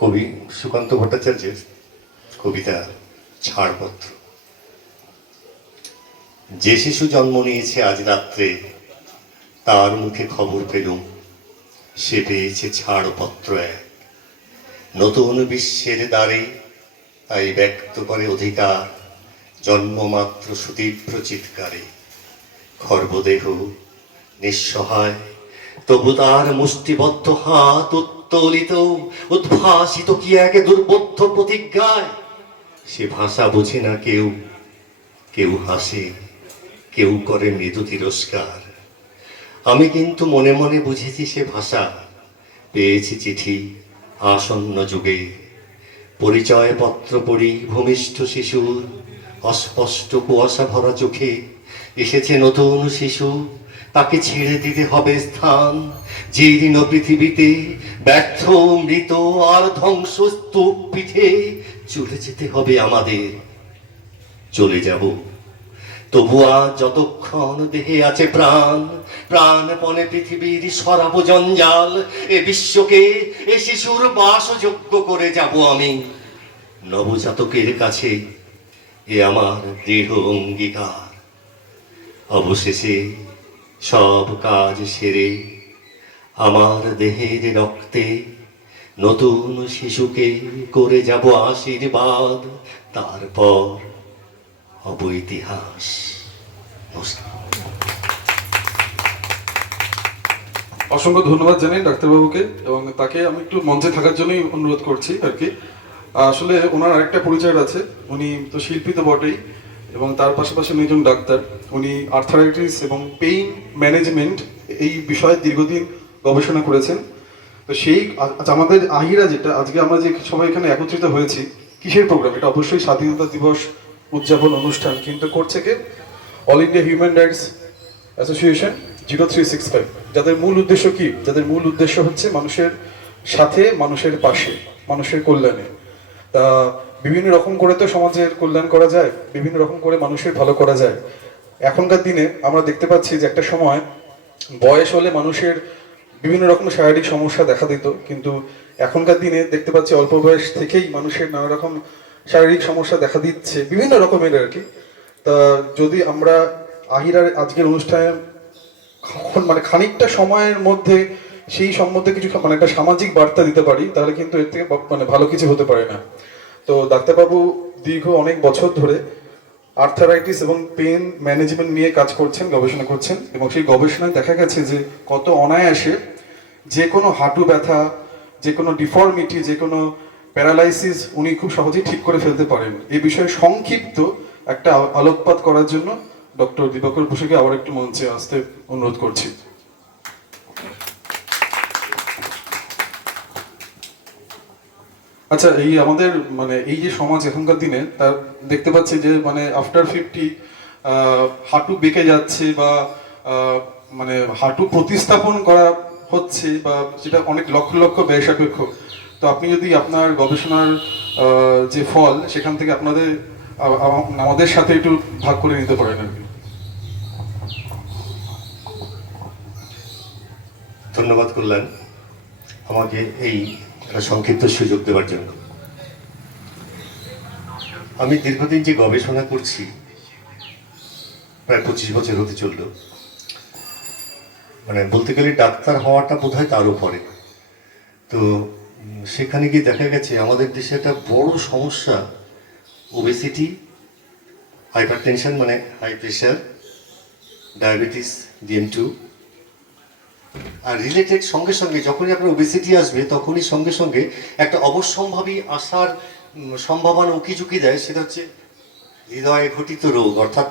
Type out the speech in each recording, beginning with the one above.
কবি সুকান্ত ভট্টাচার্যের কবিতা ছাড়পত্র। যে শিশু জন্ম নিয়েছে আজ রাত্রে, তার মুখে খবর পেলুম সে পেয়েছে ছাড়পত্র এক। নতুন বিশ্বের দ্বারে তাই ব্যক্ত করে অধিকার, জন্মমাত্র সুতীব্র চিৎকারে। খর্বদেহ নিঃসহায়, তবু তার মুষ্টিবদ্ধ হাত উত্তোলিত, উদ্ভাসিত কি এক দুর্বোধ্য প্রতিজ্ঞায়। সে ভাষা বোঝে না কেউ, কেউ হাসে, কেউ করে মৃদু তিরস্কার। আমি কিন্তু মনে মনে বুঝেছি সে ভাষা, পেয়েছি চিঠি আসন্ন যুগে। পরিচয় পত্র পড়ি ভূমিষ্ঠ শিশুর, অস্পষ্ট কুয়াশা ভরা চোখে। এসেছে নতুন শিশু, তাকে ছেড়ে দিতে হবে স্থান জীর্ণ পৃথিবীতে। ব্যর্থ মৃত আর ধ্বংস স্তূপ পিঠে চলে যেতে হবে আমাদের। চলে যাব, তবু আজ যতক্ষণ দেহে আছে প্রাণ, প্রাণপণে পৃথিবীর সরাব জঞ্জাল। এ বিশ্বকে এ শিশুর বাসযোগ্য করে যাব আমি। নবজাতকের কাছে এ আমার দৃঢ় অঙ্গীকার। অবশেষে সব কাজ সেরে আমার দেহের রক্তে নতুন শিশুকে করে যাব আশীর্বাদ। তারপর হব ইতিহাস। অসংখ্য ধন্যবাদ জানাই ডাক্তারবাবুকে, এবং তাকে আমি একটু মঞ্চে থাকার জন্যই অনুরোধ করছি আর কি। আসলে ওনার আরেকটা পরিচয় আছে, উনি তো শিল্পী তো বটেই, এবং তার পাশাপাশি উনি একজন ডাক্তার। উনি আর্থারাইটিস এবং পেইন ম্যানেজমেন্ট এই বিষয়ে দীর্ঘদিন গবেষণা করেছেন। তো সেই আমাদের আহিরা, যেটা আজকে আমরা যে সবাই এখানে একত্রিত হয়েছি, কিসের প্রোগ্রাম? এটা অবশ্যই স্বাধীনতা দিবস উদযাপন অনুষ্ঠান, কিন্তু করছে কে? All India human rights association 0365। যাদের মূল উদ্দেশ্য কি? যাদের মূল উদ্দেশ্য হচ্ছে মানুষের সাথে, মানুষের পাশে, মানুষের কল্যাণে। তা বিভিন্ন রকম করে তো সমাজের কল্যাণ করা যায়, বিভিন্ন রকম করে মানুষের ভালো করা যায়। এখনকার দিনে আমরা দেখতে পাচ্ছি যে একটা সময় বয়স হলে মানুষের বিভিন্ন রকম শারীরিক সমস্যা দেখা দিত, কিন্তু এখনকার দিনে দেখতে পাচ্ছি অল্প বয়স থেকেই মানুষের নানা রকম শারীরিক সমস্যা দেখা দিচ্ছে, বিভিন্ন রকমের আর কি। তা যদি আমরা আহিরার আজকের অনুষ্ঠানে মানে খানিকটা সময়ের মধ্যে সেই সম্বন্ধে কিছু মানে একটা সামাজিক বার্তা দিতে পারি, তাহলে কিন্তু এর থেকে মানে ভালো কিছু হতে পারে না। তো ডাক্তারবাবু দীর্ঘ অনেক বছর ধরে আর্থারাইটিস এবং পেন ম্যানেজমেন্ট নিয়ে কাজ করছেন, গবেষণা করছেন, এবং সেই গবেষণায় দেখা গেছে যে কত অনায়াসে যে কোনো হাঁটু ব্যথা, যে কোনো ডিফর্মিটি, যে কোনো প্যারালাইসিস উনি খুব সহজেই ঠিক করে ফেলতে পারেন। এই বিষয়ে সংক্ষিপ্ত একটা আলোকপাত করার জন্য ডক্টর দীপকর বসুকে আবার একটু মঞ্চে আসতে অনুরোধ করছি। আচ্ছা, এই আমাদের মানে এই যে সমাজ এখনকার দিনে, তার দেখতে পাচ্ছি যে মানে আফটার 50 হাঁটু বেঁকে যাচ্ছে, বা মানে হাঁটু প্রতিস্থাপন করা হচ্ছে, বা যেটা অনেক লক্ষ লক্ষ ব্যয় সাপেক্ষ। তো আপনি যদি আপনার গবেষণার যে ফল সেখান থেকে আপনাদের আমাদের সাথে একটু ভাগ করে নিতে পারেন আর কি। ধন্যবাদ করলেন আমাকে এই একটা সংক্ষিপ্ত সুযোগ দেওয়ার জন্য। আমি দীর্ঘদিন যে গবেষণা করছি, প্রায় 25 বছর হতে চলল। মানে বলতে গেলে ডাক্তার হওয়াটা বোধ হয় তার উপরে। তো সেখানে গিয়ে দেখা গেছে আমাদের দেশে একটা বড় সমস্যা ওবেসিটি, হাইপারটেনশন মানে হাই প্রেশার, ডায়াবেটিস DM2, আর রিলেটেড সঙ্গে সঙ্গে যখনই আপনার ওবেসিটি আসবে তখনই সঙ্গে সঙ্গে একটা অবশ্যম্ভাবী আসার সম্ভাবনা উকি ঝুঁকি দেয়, সেটা হচ্ছে হৃদয় ঘটিত রোগ, অর্থাৎ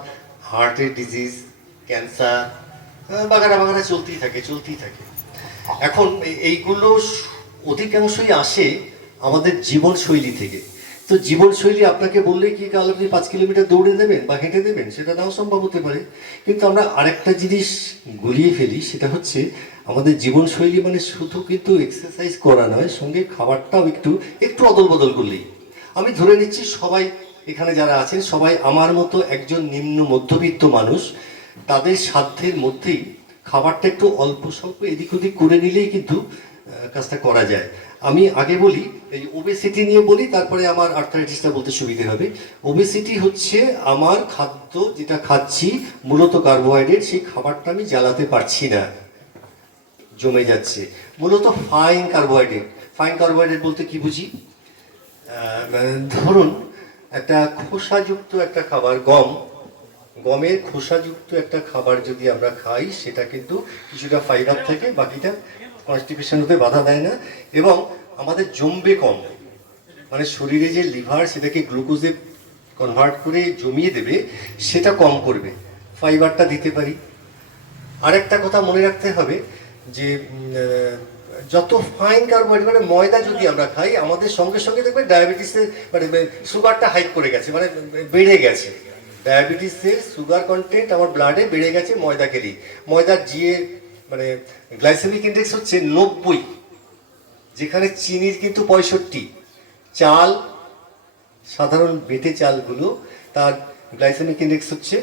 হার্টের ডিজিজ, ক্যান্সার, বাগারা বাগারা চলতেই থাকে। এখন এইগুলো অধিকাংশই আসে আমাদের জীবনশৈলী থেকে। তো জীবনশৈলী আপনাকে বললে কি কাল আপনি 5 কিলোমিটার দৌড়ে দেবেন বা হেঁটে দেবেন, সেটা নাও সম্ভব হতে পারে। কিন্তু আমরা আরেকটা জিনিস গুলিয়ে ফেলি, সেটা হচ্ছে আমাদের জীবনশৈলী মানে শুধু কিন্তু এক্সারসাইজ করা নয়, সঙ্গে খাবারটাও একটু অদল বদল করলেই। আমি ধরে নিচ্ছি সবাই এখানে যারা আছেন সবাই আমার মতো একজন নিম্ন মধ্যবিত্ত মানুষ। তাদের সাধ্যের মধ্যেই খাবারটা একটু অল্প স্বল্প এদিক ওদিক করে নিলেই কিন্তু কাজটা করা যায়। আমি আগে বলি, এই ওবেসিটি নিয়ে বলি, তারপরে আমার আর্থারাইটিসটা বলতে সুবিধে হবে। ওবেসিটি হচ্ছে আমার খাদ্য যেটা খাচ্ছি মূলত কার্বোহাইড্রেট, সেই খাবারটা আমি জ্বালাতে পারছি না, জমে যাচ্ছে। মূলত ফাইন কার্বোহাইড্রেট। ফাইন কার্বোহাইড্রেট বলতে কি বুঝি? ধরুন একটা খোসাযুক্ত একটা খাবার, গমের খোসাযুক্ত একটা খাবার যদি আমরা খাই, সেটা কিন্তু কিছুটা ফাইবার থাকে, বাকিটা কনস্টিপেশন হতে বাধা দেয় না, এবং আমাদের জমবে কম। মানে শরীরে যে লিভার সেটাকে গ্লুকোজে কনভার্ট করে জমিয়ে দেবে, সেটা কম করবে, ফাইবারটা দিতে পারি। আরেকটা কথা মনে রাখতে হবে যে যত ফাইন কার্বোহাইড্রেট, মানে ময়দা যদি আমরা খাই, আমাদের সঙ্গে সঙ্গে দেখবে ডায়াবেটিসের মানে সুগারটা হাইক করে গেছে, মানে বেড়ে গেছে। ডায়াবেটিসের সুগার কন্টেন্ট আমার ব্লাডে বেড়ে গেছে ময়দা খেলেই। ময়দার মানে গ্লাইসেমিক ইন্ডেক্স হচ্ছে 90, যেখানে চিনির কিন্তু 65। চাল, সাধারণ বেটে চালগুলো, তার গ্লাইসেমিক ইন্ডেক্স হচ্ছে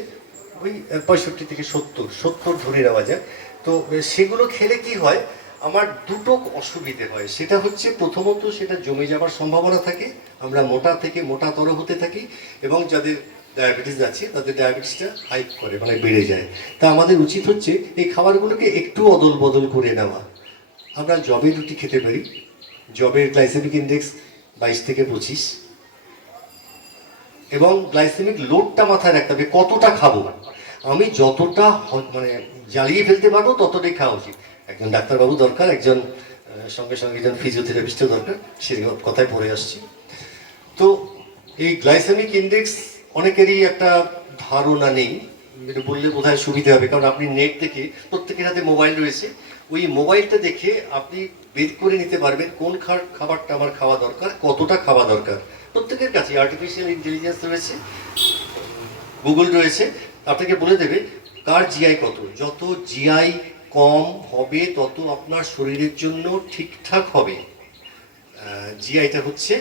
ওই 65 থেকে 70 ধরে নেওয়া যায়। তো সেগুলো খেলে কি হয়, আমার দুটো অসুবিধে হয়। সেটা হচ্ছে প্রথমত সেটা জমে যাওয়ার সম্ভাবনা থাকে, আমরা মোটা থেকে মোটাতর হতে থাকি, এবং যাদের ডায়াবেটিস আছে তাদের ডায়াবেটিসটা হাইক করে, মানে বেড়ে যায়। তা আমাদের উচিত হচ্ছে এই খাবারগুলোকে একটু অদল বদল করে নেওয়া। আমরা জবের রুটি খেতে পারি, জবের গ্লাইসেমিক ইন্ডেক্স 22 থেকে 25, এবং গ্লাইসেমিক লোডটা মাথায় রাখতে হবে, কতটা খাবো। আমি যতটা মানে জ্বালিয়ে ফেলতে পারবো ততটাই খাওয়া উচিত। একজন ডাক্তারবাবু দরকার, একজন সঙ্গে সঙ্গে একজন ফিজিওথেরাপিস্টও দরকার, সে কথায় পড়ে আসছি। তো এই গ্লাইসেমিক ইন্ডেক্স অনেকেরই একটা ধারণা নেই, এটা বললে বোধহয় সুবিধা হবে, কারণ আপনি নেট থেকে, প্রত্যেকের হাতে মোবাইল রয়েছে, ওই মোবাইলটা দেখে আপনি বের করে নিতে পারবেন কোন খাবারটা আমার খাওয়া দরকার, কতটা খাওয়া দরকার। প্রত্যেকের কাছে আর্টিফিশিয়াল ইন্টেলিজেন্স রয়েছে, গুগল রয়েছে, আপনাকে বলে দেবে কার জিআই কত। যত জিআই কম হবে তত আপনার শরীরের জন্য ঠিকঠাক হবে। জিআইটা হচ্ছে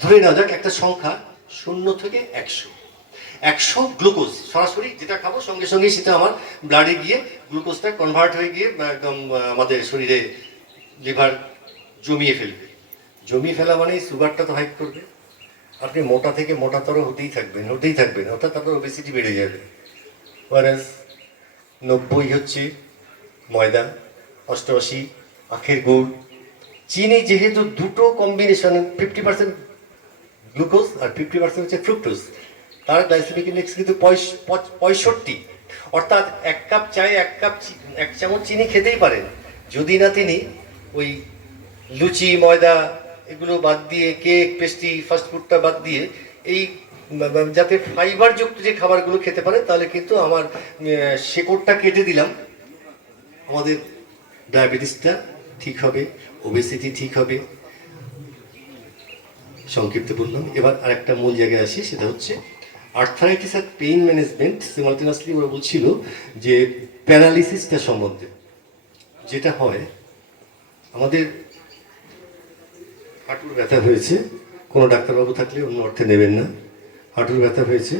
ধরে নেওয়া যাক একটা সংখ্যা 0 থেকে 100 গ্লুকোজ, সরাসরি যেটা খাবো সঙ্গে সঙ্গেই সেটা আমার ব্লাডে গিয়ে গ্লুকোজটা কনভার্ট হয়ে গিয়ে একদম আমাদের শরীরে লিভার জমিয়ে ফেলবে। জমিয়ে ফেলা মানে সুগারটা তো হাইক করবে, আপনি মোটা থেকে মোটাতর হতেই থাকবেন, অর্থাৎ আপনার ওবেসিটি বেড়ে যাবে। ওয়ারাস 90 হচ্ছে ময়দা, 88 আখের গুড়, চিনি, যেহেতু দুটো কম্বিনেশন, 50% গ্লুকোজ আর 50% হচ্ছে ফ্রুক্টোজ, তার গ্লাইসেমিক ইন্ডেক্স কিন্তু 65। অর্থাৎ 1 কাপ চায়ে 1 চামচ চিনি খেতেই পারেন, যদি না তিনি ওই লুচি, ময়দা এগুলো বাদ দিয়ে, কেক, পেস্ট্রি, ফাস্টফুডটা বাদ দিয়ে এই যাতে ফাইবার যুক্ত যে খাবারগুলো খেতে পারে, তাহলে কিন্তু আমার শেকড়টা কেটে দিলাম, আমাদের ডায়াবেটিসটা ঠিক হবে, ওবেসিটি ঠিক হবে। সংক্ষিপ্ত বললাম। এবার আরেকটা মূল জায়গায় আসি, সেটা হচ্ছে আর্থারাইটিস আর পেইন ম্যানেজমেন্ট। সিমালটেনাসলি ওরা বলছিল যে প্যারালিসিসটা সম্বন্ধে, যেটা হয় আমাদের হাঁটুর ব্যথা হয়েছে, কোনো ডাক্তারবাবু থাকলে অন্য অর্থে নেবেন না, হাঁটুর ব্যথা হয়েছে,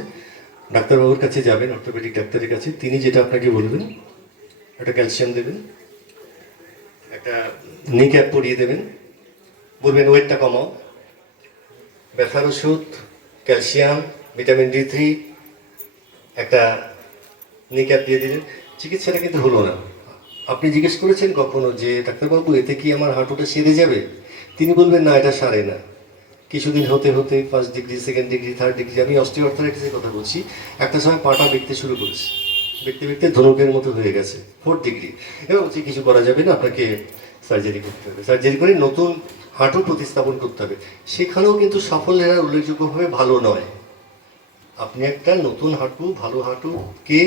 ডাক্তারবাবুর কাছে যাবেন, অর্থোপেডিক ডাক্তারের কাছে। তিনি যেটা আপনাকে বলবেন, একটা ক্যালসিয়াম দেবেন, একটা নি ক্যাপ পরিয়ে দেবেন, বলবেন ওয়েটটা কমাও, ব্যথার ওষুধ, ক্যালসিয়াম, ভিটামিন D3, একটা নি ক্যাপ দিয়ে দিলেন। চিকিৎসাটা কিন্তু হলো না। আপনি জিজ্ঞেস করেছেন কখনো যে ডাক্তারবাবু এতে কি আমার হাঁটুটা সেরে যাবে? তিনি বলবেন না, এটা সারে না। কিছুদিন হতে হতে 1st degree, 2nd degree, 3rd degree, আমি অস্টিওআর্থারাইটিসের কথা বলছি, একটা সময় পাটা বেঁকতে শুরু করেছে, বেঁকতে ধনুকের মতো হয়ে গেছে, 4th ডিগ্রি, এবং বলছি কিছু করা যাবে না, আপনাকে সার্জারি করতে হবে, সার্জারি করে নতুন হাঁটু প্রতিস্থাপন করতে হবে। সেখানেও কিন্তু সাফল্যের উল্লেখযোগ্যভাবে ভালো নয়। আপনি একটা নতুন হাঁটু, ভালো হাঁটুকে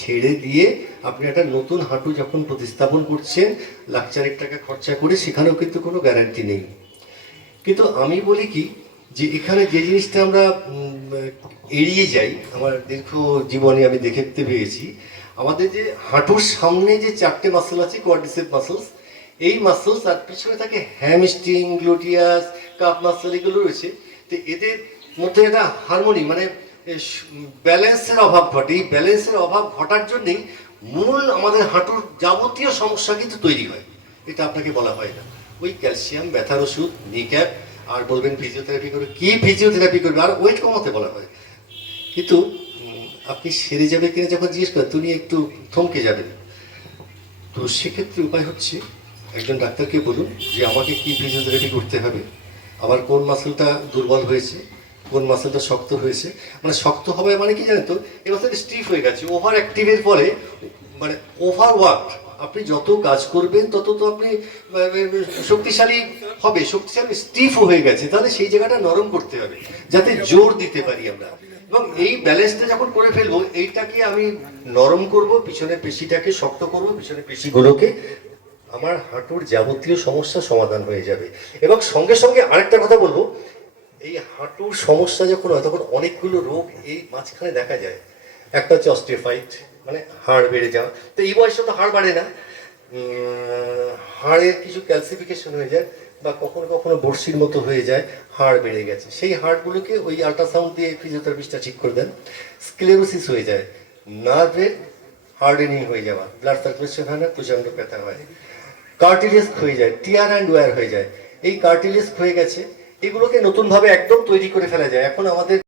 ছেড়ে দিয়ে আপনি একটা নতুন হাঁটু যখন প্রতিস্থাপন করছেন, লাখ চারেক টাকা খরচা করে, সেখানেও কিন্তু কোনো গ্যারান্টি নেই। কিন্তু আমি বলি কি, যে এখানে যে জিনিসটা আমরা এড়িয়ে যাই, আমার দীর্ঘ জীবনে আমি দেখতে পেয়েছি, আমাদের যে হাঁটুর সামনে যে 4টে মাসল আছে, কোয়াড্রিসেপ মাসলস, এই মাসলস আর পিছনে থাকে হ্যামস্ট্রিং, গ্লুটিয়াস, কাপ মাসল, এগুলো রয়েছে। তো এদের মধ্যে একটা হারমোনি, মানে ব্যালেন্সের অভাব ঘটে। এই ব্যালেন্সের অভাব ঘটার জন্যেই মূল আমাদের হাঁটুর যাবতীয় সমস্যা কিন্তু তৈরি হয়। এটা আপনাকে বলা হয় না। ওই ক্যালসিয়াম, ব্যথার ওষুধ, নিক্যাপ, আর বলবেন ফিজিওথেরাপি করবে। কি ফিজিওথেরাপি করবে? আর ওয়েট কমাতে বলা হয়। কিন্তু আপনি সেরে যাবে কিনা যখন জিজ্ঞেস করেন, তুমি একটু থমকে যাবেন। তো সেক্ষেত্রে উপায় হচ্ছে, একজন ডাক্তারকে বলুন যে আমাকে কি ফিজিওথেরাপি করতে হবে, আমার কোন মাসেলটা দুর্বল হয়েছে, কোন মাসেলটা শক্ত হয়েছে। মানে শক্ত হবে মানে কি জানেন তো, এই মাসেলটা স্টিফ হয়ে গেছে ওভার অ্যাক্টিভের ফলে, মানে ওভার ওয়ার্ক। আপনি যত কাজ করবেন তত তো আপনি শক্তিশালী হবে, শক্তিশালী স্টিফ হয়ে গেছে, তাহলে সেই জায়গাটা নরম করতে হবে যাতে জোর দিতে পারি আমরা। এবং এই ব্যালেন্সটা যখন করে ফেলবো, এইটাকে আমি নরম করব, পিছনের পেশিটাকে শক্ত করব, পিছনের পেশিগুলোকে, আমার হাঁটুর যাবতীয় সমস্যা সমাধান হয়ে যাবে। এবং সঙ্গে সঙ্গে আরেকটা কথা বলবো, এই হাঁটুর সমস্যা যখন হয় তখন অনেকগুলো রোগ এই মাঝখানে দেখা যায়। একটা হচ্ছে অস্টিওফাইট, মানে হাড় বেড়ে যাওয়া। তো এই বয়সে তো হাড় বাড়ে না, হাড়ের কিছু ক্যালসিফিকেশন হয়ে যায়, বা কখনো কখনো বড়শির মতো হয়ে যায়, হাড় বেড়ে গেছে। সেই হাড়গুলোকে ওই আল্ট্রাসাউন্ড দিয়ে ফিজিওথেরাপিস্টটা ঠিক করে দেন। স্ক্লেরোসিস হয়ে যায়, নার্ভের হার্ডেনিং হয়ে যাওয়া, ব্লাড সার্কুলেশন হয় না, প্রচণ্ড ব্যথা হয়। কার্টিলেজ ক্ষয়ে যায়, টিয়ার অ্যান্ড ওয়্যার হয়ে যায়। এই কার্টিলেজ ক্ষয়ে গেছে, এগুলোকে নতুনভাবে একদম তৈরি করে ফেলা যায়। এখন আমাদের